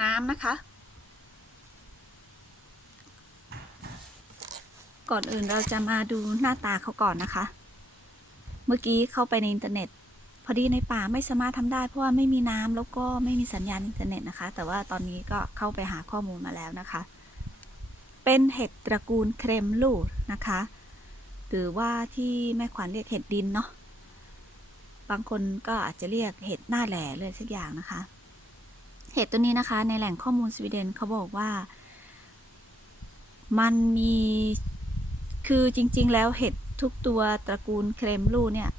น้ำนะคะ ก่อนอื่นเราจะมาดูหน้าตาเขาก่อนนะคะ เมื่อกี้เข้าไปในอินเทอร์เน็ต พอดีในป่าไม่สามารถทำได้ เพราะว่าไม่มีน้ำแล้วก็ไม่มีสัญญาณอินเทอร์เน็ตนะคะ แต่ว่าตอนนี้ก็เข้าไปหาข้อมูลมาแล้วนะคะ เป็นเห็ดตระกูลเครมลูดนะคะ หรือว่าที่แม่ขวัญเรียกเห็ดดินเนาะบางคนก็อาจจะเรียกเห็ดหน้าแหล่เลยสักอย่างนะคะ เห็ดตัวนี้นะคะในแหล่งข้อมูลสวีเดนเขาบอกว่า มันมีคือจริง ๆ แล้วเห็ดทุกตัวตระกูลเครมลูเนี่ย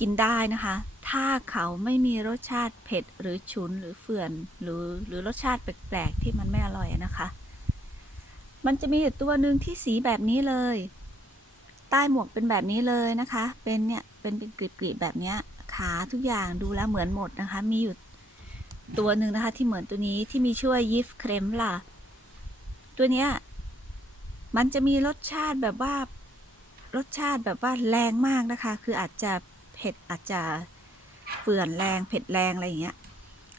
กินได้นะคะ ถ้าเขาไม่มีรสชาติเผ็ดหรือฉุนหรือเฟื่อนหรือหรือรสชาติแปลกๆที่มันไม่อร่อยนะคะ มันจะมีอยู่ตัวหนึ่งที่สีแบบนี้เลย ใต้หมวกเป็นแบบนี้เลยนะคะ เป็นเนี่ยเป็นเป็นกรีบๆแบบเนี้ยขาทุกอย่างดูแล้วเหมือนหมดนะคะ มีอยู่ ตัวหนึ่งนะคะ ที่เหมือนตัวนี้ที่มีชื่อว่ายิฟเครมล่ะ ตัวเนี้ยมันจะมีรสชาติแบบว่า รสชาติแบบว่าแรงมากนะคะ คืออาจจะเผ็ดอาจจะเฟื่อนแรงเผ็ดแรงอะไรอย่างเงี้ย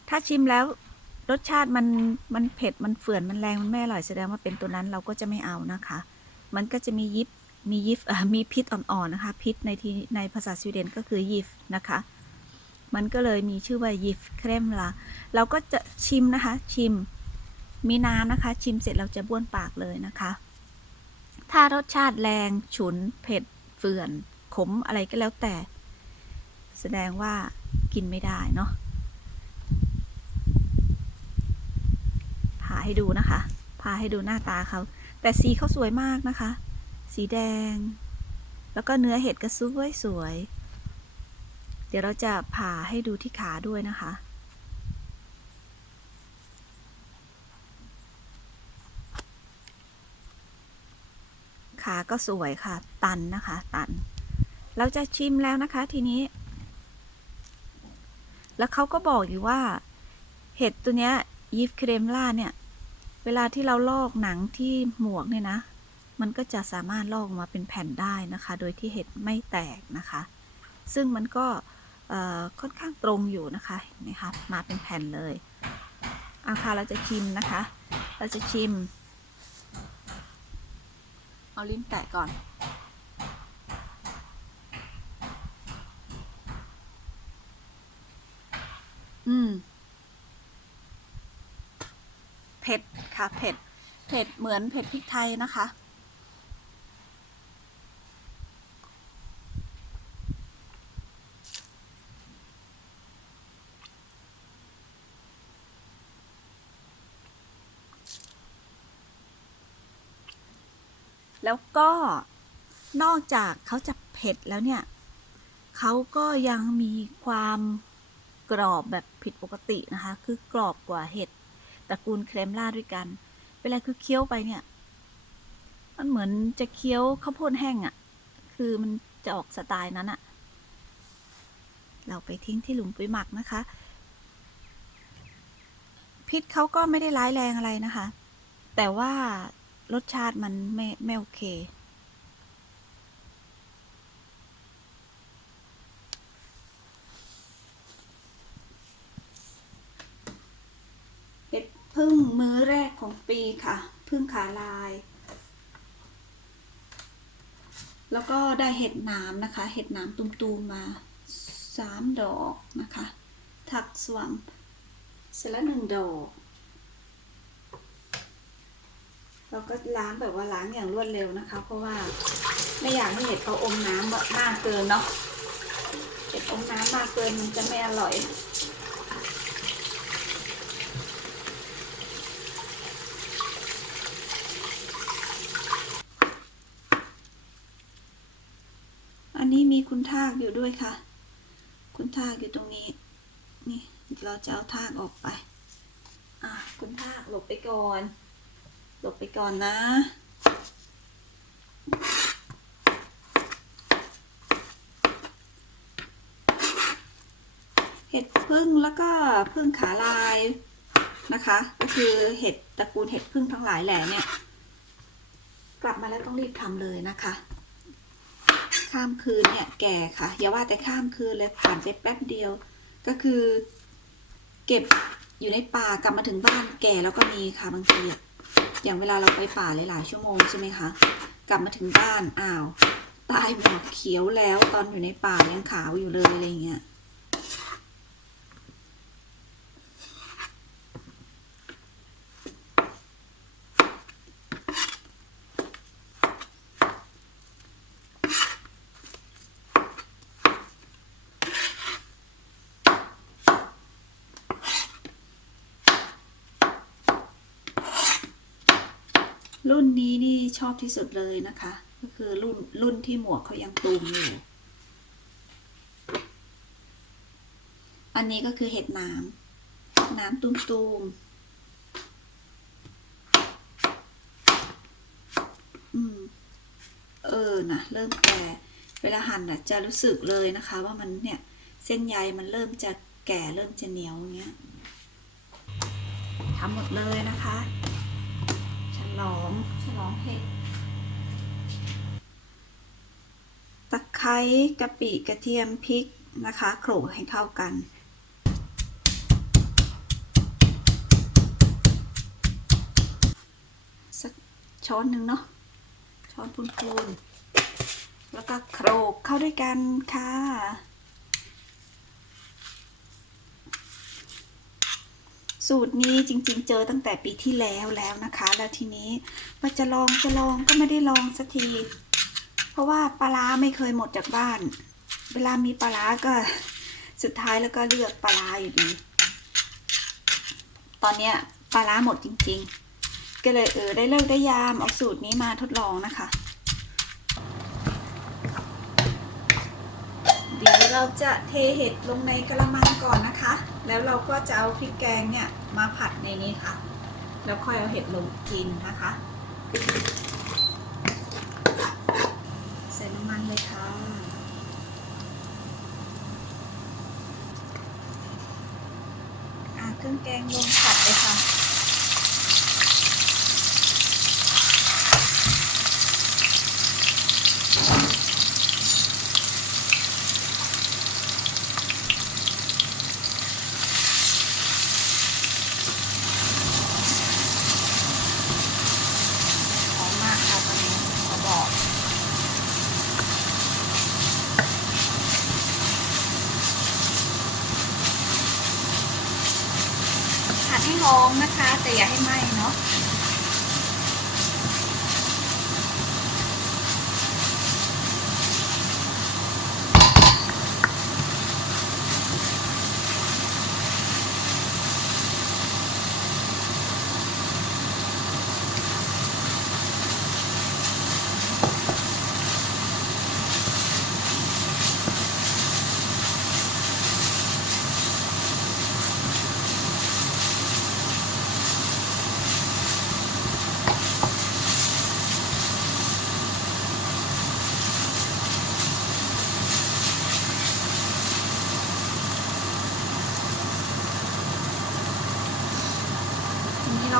ถ้าชิมแล้วรสชาติมันมันเผ็ดมันเฟื่อนมันแรงมันไม่อร่อยแสดงว่าเป็นตัวนั้นเราก็จะไม่เอานะคะ มันก็จะมียิบมียิฟเอ่อมีพิษอ่อนๆนะคะ พิษในที่ในภาษาสวีเดนก็คือยิฟนะคะ มันก็เลยมีชื่อว่ายิฟเครมละเราก็จะชิมนะคะ ชิม มีน้ำนะคะ ชิมเสร็จเราจะบ้วนปากเลยนะคะ ถ้ารสชาติแรง ฉุน เผ็ด เฟื่อน ขม อะไรก็แล้วแต่ แสดงว่ากินไม่ได้เนาะพาให้ดูนะคะพาให้ดูหน้าตาเขา แต่สีเขาสวยมากนะคะ สีแดง แล้วก็เนื้อเห็ดก็สวยสวย ดี๋ยวเราจะผ่าให้ดูที่ขาด้วยนะคะ ขาก็สวยค่ะ ตันนะคะ ตัน เราจะชิมแล้วนะคะทีนี้ แล้วเขาก็บอกอยู่ว่า เห็ดตัวเนี้ยยีฟเครมล่าเนี่ย เวลาที่เราลอกหนังที่หมวกเนี่ยนะ มันก็จะสามารถลอกมาเป็นแผ่นได้นะคะ โดยที่เห็ดไม่แตกนะคะ ซึ่งมันก็ ค่อนข้างตรงอยู่นะคะนไหมคะมาเป็นแผ่นเลยเอาค่ะเราจะชิมนะคะ เราจะชิม เอาลิ้นแตะก่อน อืม เผ็ดค่ะ เผ็ด เผ็ดเหมือนเผ็ดพริกไทยนะคะ แล้วก็นอกจากเขาจะเผ็ดแล้วเนี่ยเขาก็ยังมีความกรอบแบบผิดปกตินะคะ คือกรอบกว่าเห็ดตระกูลเครมล่าด้วยกัน เวลาคือเคี้ยวไปเนี่ย มันเหมือนจะเคี้ยวข้าวโพดแห้งอะ่ะ คือมันจะออกสไตล์นั้นอะ่ะ เราไปทิ้งที่หลุมปุ๋ยหมักนะคะ พิษเขาก็ไม่ได้ร้ายแรงอะไรนะคะ แต่ว่า รสชาติมันไม่ไม่โอเค เห็ดพึ่งมื้อแรกของปีค่ะ พึ่งขาลาย แล้วก็ได้เห็ดหนามนะคะ เห็ดหนามตุมๆมาสามดอกนะคะ ถักสว่างเสร็จแล้วหนึ่งดอก เราก็ล้างแบบว่าล้างอย่างรวดเร็วนะคะ เพราะว่าไม่อยากให้เห็ดเขาอมน้ำมากเกินเนาะเห็ดอมน้ำมากเกินมันจะไม่อร่อยอันนี้มีคุณทากอยู่ด้วยค่ะ คุณทากอยู่ตรงนี้ นี่เราจะเอาทากออกไป อะ คุณทากหลบไปก่อน ลบไปก่อนนะเห็ดพึ่งแล้วก็พึ่งขาลายนะคะ ก็คือเห็ดตระกูลเห็ดพึ่งทั้งหลายแหล่เนี่ย กลับมาแล้วต้องรีบทำเลยนะคะ ข้ามคืนเนี่ยแก่ค่ะ อย่าว่าแต่ข้ามคืนเลยผ่านไปแป๊บเดียว ก็คือ เก็บอยู่ในป่ากลับมาถึงบ้านแก่แล้วก็มีค่ะบางทีอะ อย่างเวลาเราไปป่าหลายๆชั่วโมงใช่ไหมคะ กลับมาถึงบ้านอ้าว ตายหมดเขียวแล้วตอนอยู่ในป่ายังขาวอยู่เลยอะไรเงี้ย รุ่นนี้นี่ ชอบที่สุดเลยนะคะ ก็คือรุ่นรุ่นที่หมวกเขายังตูมอยู่ อันนี้ก็คือเห็ดน้ำน้ำตูมตูมๆอืม เออนะเริ่มแก่เวลาหั่นอะจะรู้สึกเลยนะคะ ว่ามันเนี่ย เส้นใยมันเริ่มจะแก่เริ่มจะเหนียวอย่างเงี้ยทำหมดเลยนะคะ ไคร้กะปิกระเทียมพริกนะคะโขลกให้เข้ากันสักช้อนหนึ่งเนาะช้อนพูนๆแล้วก็โขลกเข้าด้วยกันค่ะสูตรนี้จริงๆ เจอตั้งแต่ปีที่แล้วแล้วนะคะ แล้วทีนี้ว่าจะลองจะลองก็ไม่ได้ลองสักที เพราะว่าปลาร้าไม่เคยหมดจากบ้าน เวลามีปลาร้าก็สุดท้ายแล้วก็เลือกปลาร้าอยู่ดี ตอนเนี้ยปลาร้าหมดจริง ๆ ก็เลยเออได้เลิกได้ยามเอาสูตรนี้มาทดลองนะคะเดี๋ยวเราจะเทเห็ดลงในกระมังก่อนนะคะ แล้วเราก็จะเอาพริกแกงเนี่ยมาผัดในนี้ค่ะ แล้วค่อยเอาเห็ดลงกินนะคะ ใส่น้ำมันเลยค่ะ อะ เครื่องแกงลงผัดเลยค่ะ หอมมากค่ะตอนนี้ขอบอก ท้องนะคะ แต่อย่าให้ไหม้เนาะ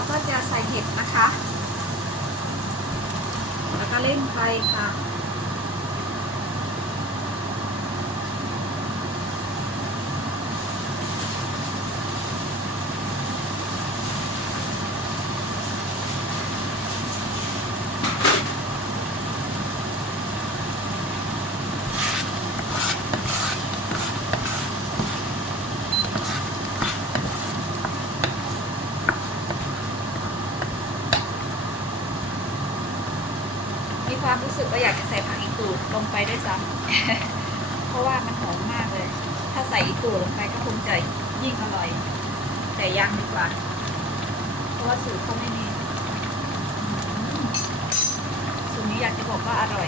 ก็จะใส่เห็ดนะคะ แล้วก็เล่นไฟค่ะ กว่าอยากจะใส่ผักอีตูดลงไปด้วยซ้ำ เพราะว่ามันหอมมากเลย ถ้าใส่อีตูดลงไปก็คงจะยิ่งอร่อย แต่ยังดีกว่า เพราะว่าสูตรเขาไม่มีสูตรนี้อยากจะบอกว่าอร่อย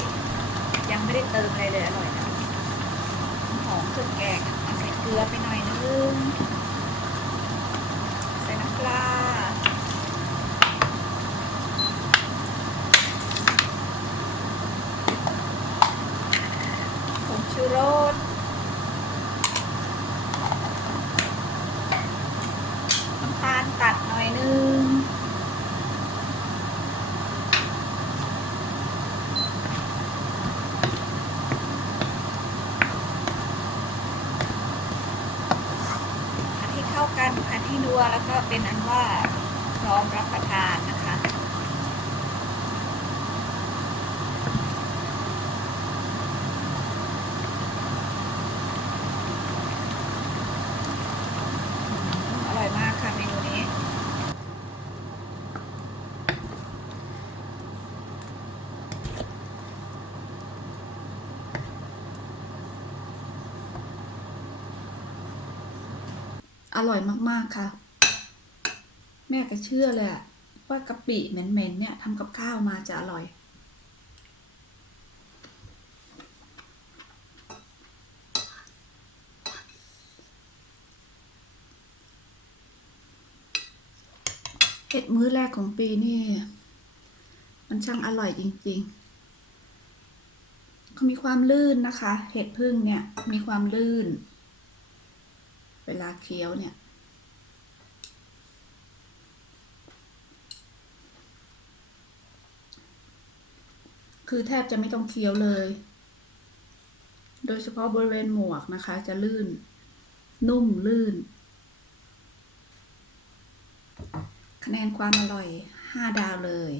ยังไม่ได้เติมอะไรเลยอร่อยนะหอมเครื่องแกงใส่เกลือไปหน่อยนึง ใส่น้ำปลา ผงชูรสน้ำตาลตัดหน่อยนึง ผัดให้เข้า กันผัดที่นัวแล้วก็เป็นอันว่าพร้อมรับประทานนะคะ อร่อยมากค่ะเมนูนี้ อร่อยมากๆค่ะ แม่ก็เชื่อเลยว่ากะปิเหม็นๆเนี่ยทำกับข้าวมาจะอร่อย เห็ดมื้อแรกของปีนี่ มันช่างอร่อยจริงๆเขามีความลื่นนะคะ เห็ดพึ่งเนี่ยมีความลื่น เวลาเคี้ยวเนี่ย คือแทบจะไม่ต้องเคี้ยวเลย โดยเฉพาะบริเวณหมวกนะคะ จะลื่น นุ่มลื่น คะแนนความอร่อย 5 ดาวเลย